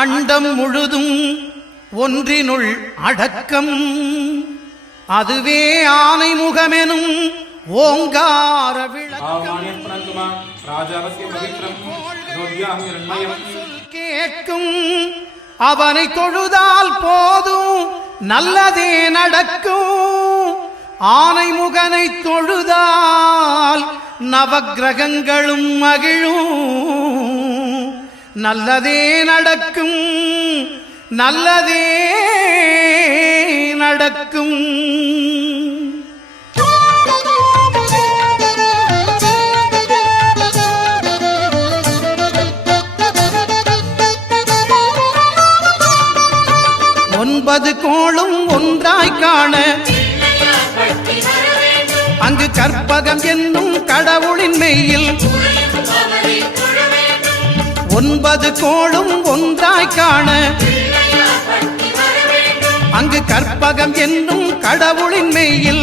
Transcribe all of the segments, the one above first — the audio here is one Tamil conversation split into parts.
அண்டம் முழுதும் ஒன்றினுள் அடக்கம், அதுவே ஆனை முகமெனும் ஓங்கார விளக்கம். கேட்கும் அவனை தொழுதால் போதும் நல்லதே நடக்கும். ஆனை முகனை தொழுதால் நவக்கிரகங்களும் மகிழும். நல்லதே நடக்கும், நல்லதே நடக்கும். ஒன்பது கோளும் ஒன்றாய் காண அங்கு கற்பகம் என்னும் கடவுளின் மெய்யில் ஒன்பது கோளும் ஒன்றாய் காண அங்கு கற்பகம் என்னும் கடவுளின் மெய்யில்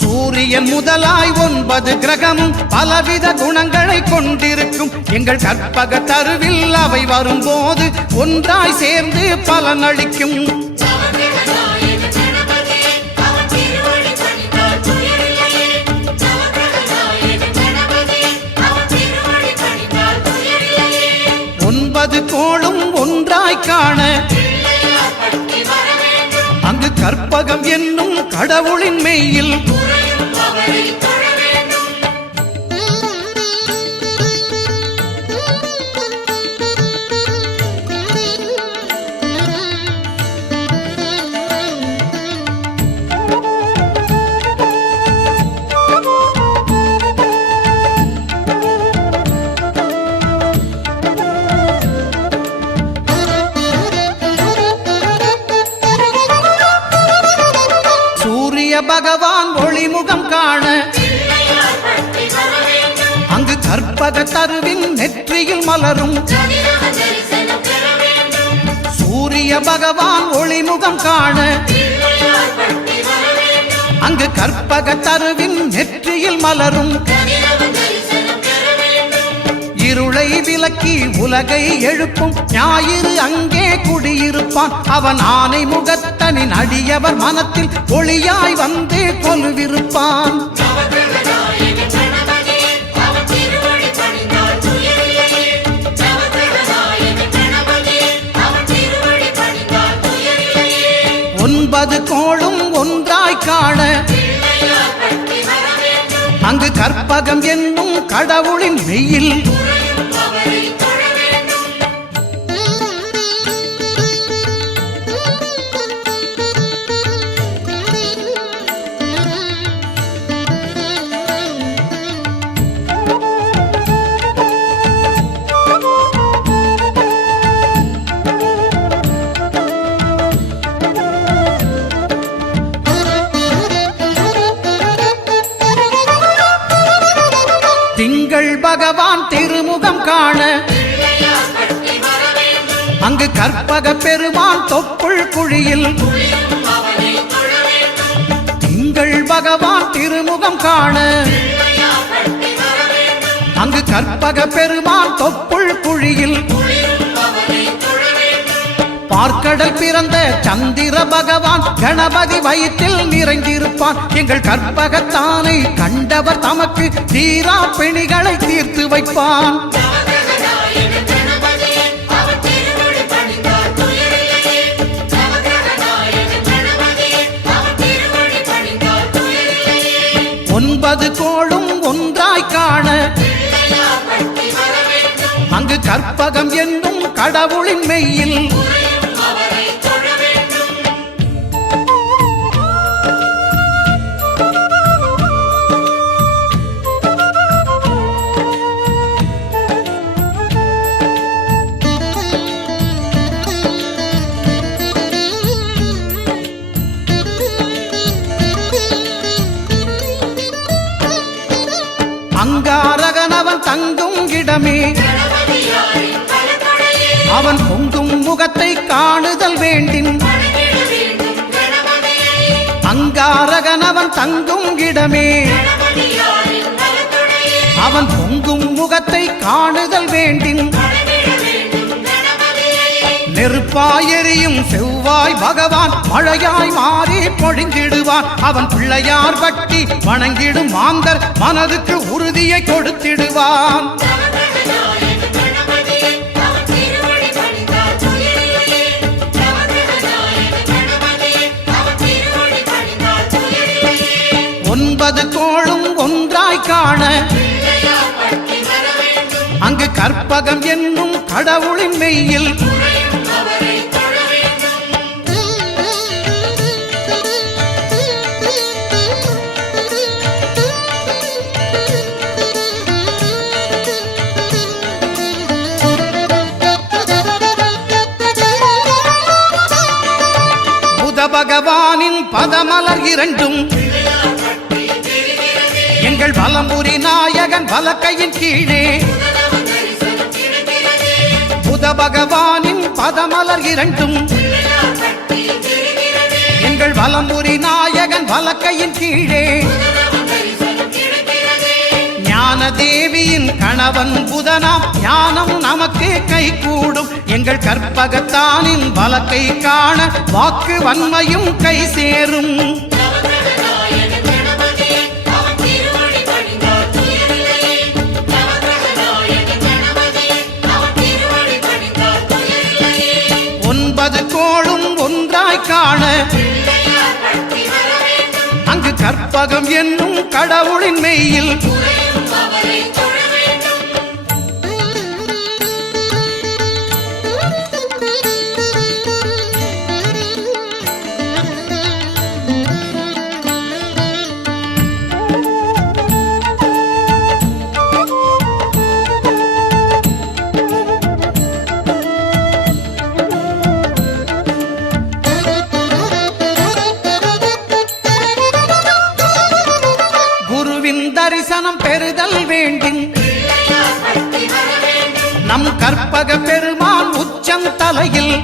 சூரியன் முதலாய் 9 கிரகமும் பலவித குணங்களை கொண்டிருக்கும். எங்கள் கற்பக தருவில் அவை வரும்போது ஒன்றாய் சேர்ந்து பலனளிக்கும். கோளும் ஒன்றாய் காண அங்கு கற்பகம் என்னும் கடவுளின் மெய்யில் பகவான் ஒளிமுகம் காண அங்கு கற்பக தருவின் நெற்றியில் மலரும் சூரிய பகவான் ஒளிமுகம் காண அங்கு கற்பக தருவின் நெற்றியில் மலரும் இருளை விலக்கி உலகை எழுப்பும் ஞாயிறு அங்கே குடியிருப்பான் அவன் ஆனை முகத்தனின் அடியவர் மனத்தில் ஒளியாய் வந்து கொலுவிருப்பான் ஒன்பது கோளும் ஒன்றாய் காண அங்கு கற்பகம் என்னும் கடவுளின் மெய்யில் திங்கள் பகவான் திருமுகம் காண அங்கு கற்பக பெருமான் தொப்புள் குழியில் திங்கள் பகவான் திருமுகம் காண அங்கு கற்பக பெருமான் தொப்புள் குழியில் பார்க்கடல் பிறந்த சந்திர பகவான் கணபதி வயிற்றில் நிறைந்திருப்பான் எங்கள் கற்பகத்தானை கண்டவர் தமக்கு தீரா பிணிகளை தீர்த்து வைப்பான் ஒன்பது கோளும் ஒன்றாய் காண அங்கு கற்பகம் என்னும் கடவுளின் மெய்யில் அங்காரகனவன் தங்கும் இடமே அவன் பொங்கும் முகத்தை காணுதல் வேண்டின் அங்காரகனவன் தங்கும் இடமே அவன் பொங்கும் முகத்தை காணுதல் வேண்டின் நெருப்பாய் எரியும் செவ்வாய் பகவான் மழையாய் மாறி பொழிந்திடுவான் அவன் பிள்ளையார் பட்டி வணங்கிடும் மாந்தர் மனதுக்கு உறுதியை கொடுத்திடுவான் ஒன்பது கோளும் ஒன்றாய் காண அங்கு கற்பகம் என்னும் கடவுளின் மெய்யில் பகவானின் பதமலர் இரண்டும் எங்கள் வலம்புரி நாயகன் வலக்கையின் கீழே புத பகவானின் பதமலர் இரண்டும் எங்கள் வலம்புரி நாயகன் வலக்கையின் கீழே ஞான தேவியின் கணவன் புதனாம் ஞானம் நமக்கு கை கூடும் எங்கள் கற்பகத்தானின் வலக்கை காண வாக்கு வன்மையும் கை சேரும் ஒன்பது கோளும் ஒன்றாய் காண கற்பகம் என்னும் கடவுளின் மெய்யில் தரிசனம் பெறுதல் வேண்டின் நம் கற்பக பெருமான் உச்சந்தலையில்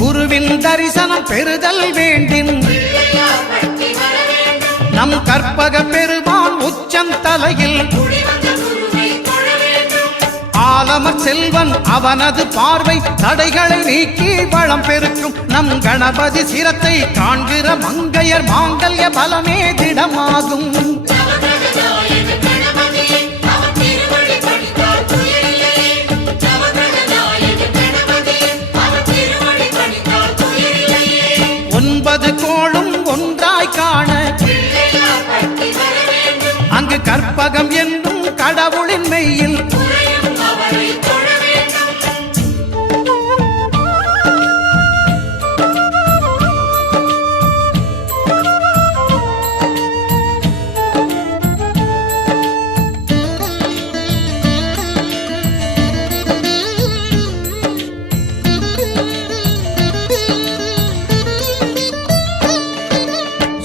குருவின் தரிசனம் பெறுதல் வேண்டின் நம் கற்பக பெருமான் உச்சந்தலையில் ஆலமர் செல்வன் அவனது பார்வை தடைகளை நீக்கி வளம் பெருக்கும் நம் கணபதி சிரத்தை காண்கிற மங்கையர் மாங்கல்ய பலமே திடமாகும் ஒன்பது கோளும் ஒன்றாய் காண அங்கு கற்பகம் என்னும் கடவுளின் மெய்யில்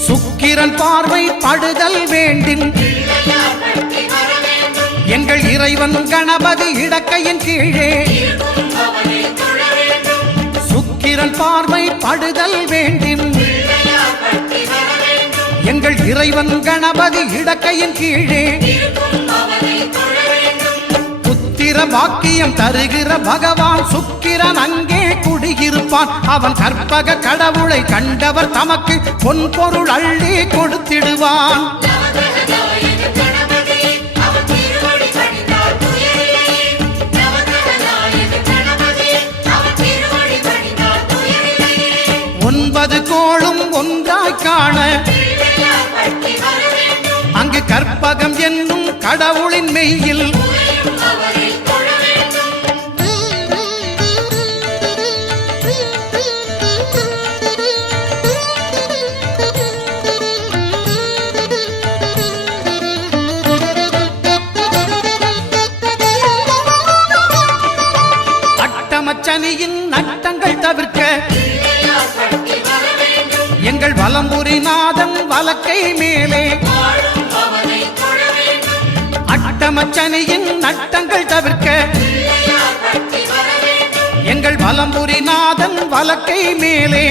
சுக்கிரன் பார்வை படுதல் வேண்டின் எங்கள் இறைவன் கணபதி இடக்கையின் கீழே சுக்கிரன் பார்வை படுதல் வேண்டின் எங்கள் இறைவன் கணபதி இடக்கையின் கீழே புத்திர வாக்கியம் தருகிற பகவான் சுக்கிரன் அங்கே குடியிருப்பான் அவன் கற்பக கடவுளை கண்டவர் தமக்கு பொன் பொருள் அள்ளி கொடுத்திடுவான் ஒன்பது கோளும் ஒன்றாய் காண அங்கு கற்பகம் என்னும் கடவுளின் மெய்யில் அட்டமச்சனியின் நட்டங்கள் தவிர்க்க எங்கள் வலம்புரிநாதன் வலக்கை மேலே அட்டமச்சனியின் நட்டங்கள் தவிர்க்க எங்கள் வலம்புரிநாதன் வலக்கை மேலே